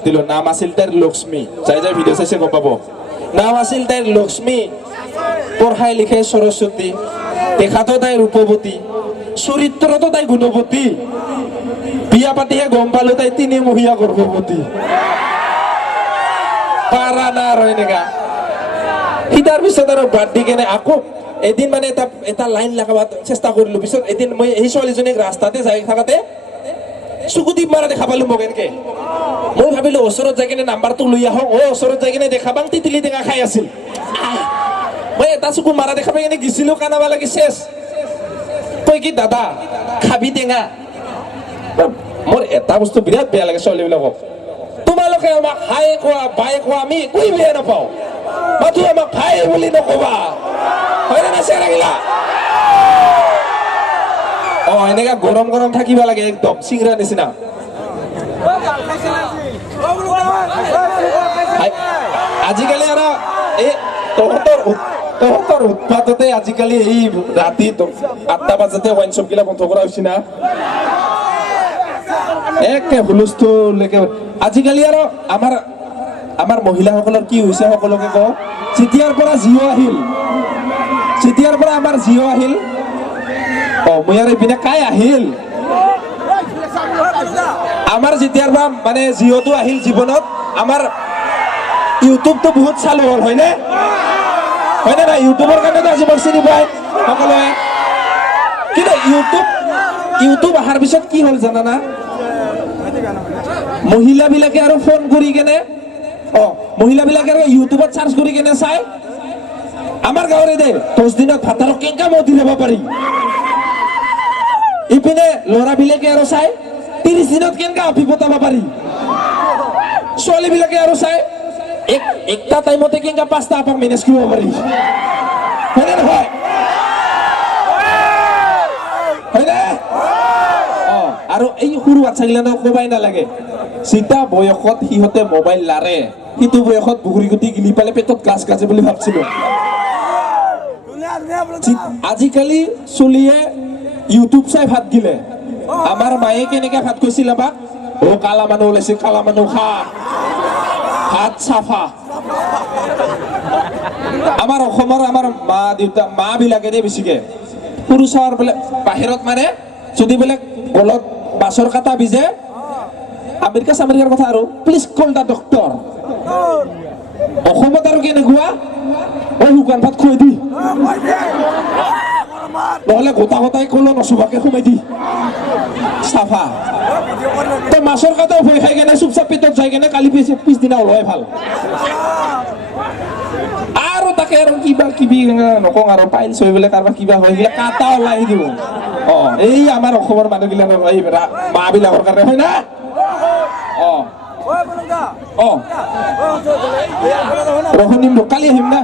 মাতিলো নাম আছিল তাইৰ লক্ষ্মী যাই যাই ভিডিঅ' চাইছে গম পাব নাম আছিল তাইৰ লক্ষ্মী পঢ়াই লিখে সৰস্বতী দেখাতো তাই ৰূপৱতী চৰিত্ৰতো তাই গুণৱতী বিয়া পাতিহে গম পালো তাই তিনিমহীয়া গৰ্ভৱতী পাৰা না আৰু এনেকা সি তাৰ পিছত আৰু বাদ দি কেনে আকৌ এদিন মানে এটা লাইন লগাব চেষ্টা কৰিলো পিছত এদিন মই এই ছোৱালীজনীক ৰাস্তাতে যাই থাকোঁতে চকুটি মাৰা দেখা পালো মোক এনেকে মই ভাবিলো ওচৰত যাই কিনে নাম্বাৰটো লৈ আহোঁ ওচৰত যাই কিনে দেখা পাং তিতিলি টেঙা খাই আছিল মই এটা চকু মাৰা দেখা পাই কিনে গিছিলো কানাবা লাগি চেছ তই কি দাদা খাবি টেঙা মোৰ এটা বস্তু বিৰাট বেয়া লাগে ছোৱালীবিলাকক তোমালোকে আমাক হাই কোৱা বাই কোৱা আমি একোৱে বেয়া নাপাওঁ মাথো আমাক ভাই বুলি নকবা হয়নে না চেৰাগিলা এনেকা গৰম গৰম থাকিব লাগে একদম চিংৰা নিচিনা আজিকালি আৰু এই তহঁতৰ উৎপাততে আজিকালি এই ৰাতি 8টা বজাতে ৱাইন শ্বপ গিলা বন্ধ কৰা হৈছে না একে হুলস্থুলকে আজিকালি আৰু আমাৰ মহিলাসকলৰ কি হৈছে সকলোকে কওঁ যেতিয়াৰ পৰা জিঅ' আহিল যেতিয়াৰ পৰা আমাৰ জিঅ' আহিল মই আৰু এইপিনে কাই আহিল আমাৰ যেতিয়াৰ পৰা মানে জিঅ'টো আহিল জীৱনত আমাৰ ইউটিউবটো বহুত চালু হ'ল হয়নে হয়নে নাই ইউটিউবৰ কাৰণে আজি মোক চিনি পায় সকলোৱে কিন্তু ইউটিউব অহাৰ পিছত কি হ'ল জানানা মহিলাবিলাকে আৰু ফোন কৰি কেনে মহিলাবিলাকে আৰু ইউটিউবত চাৰ্চ কৰি কেনে চাই আমাৰ গাঁৱৰে দে 10 দিনত ভাতাৰক কেনেকা মতি ল'ব পাৰি ইপিনে ল'ৰাবিলাকে আৰু চাই 30 দিনত কেনেকা অফি পতাব পাৰি ছোৱালীবিলাকে আৰু চাই একটা টাইমতে কেনেকা 5টা আপাক মেনেজ কৰিব পাৰি হয়নে নহয় হয়নে আৰু এই সৰু বাচ্চাগিলানো ক'বাই নালাগে চিতা বয়সত সিহঁতে মোবাইল লাৰে সিটো বয়সত বুকুৰি গুটি গিলি পালে পেটত গাছ গাজে বুলি ভাবছিলো আজিকালি চলিয়ে ইউটিউব চাই ভাত গিলে আমাৰ মায়ে কেনেকে ভাত কৈছিল আমাক কালা মানুহ ওলাইছে কালা মানুহ খা ভাত চাফা আমাৰ অসমৰ আমাৰ মা দেউতা মা বিলাকে দে বেছিকে সৰু চাৱাৰ বোলে বাহিৰত মানে যদি বোলে গলত বাছৰ কাটা বিজে আমেৰিকাৰ কথা আৰু প্লিজ কল দা ডক্টৰ অসমত আৰু কেনেকুৱা শুকান ভাত খুৱাই দি নহলে গোটা গোটাই কলো নচুবাকে সোমাই দি চাফা তই মাছৰ কাটাও ভয় খাই কেনে চুপচাপ পেটত যাই কেনে কালি পিছদিনা ওলোৱাই ভাল আৰু তাকে আৰু কিবা কিবি নকওঁ আৰু পাইলছ হৈ বোলে কাৰোবাৰ কিবা হয় সেইবিলাক কাটা ওলাই দিব এই আমাৰ অসমৰ মানুহগিলাকৰ এই মা বিলাকৰ কাৰণে হয় না ৰহনিম কালি আহিম না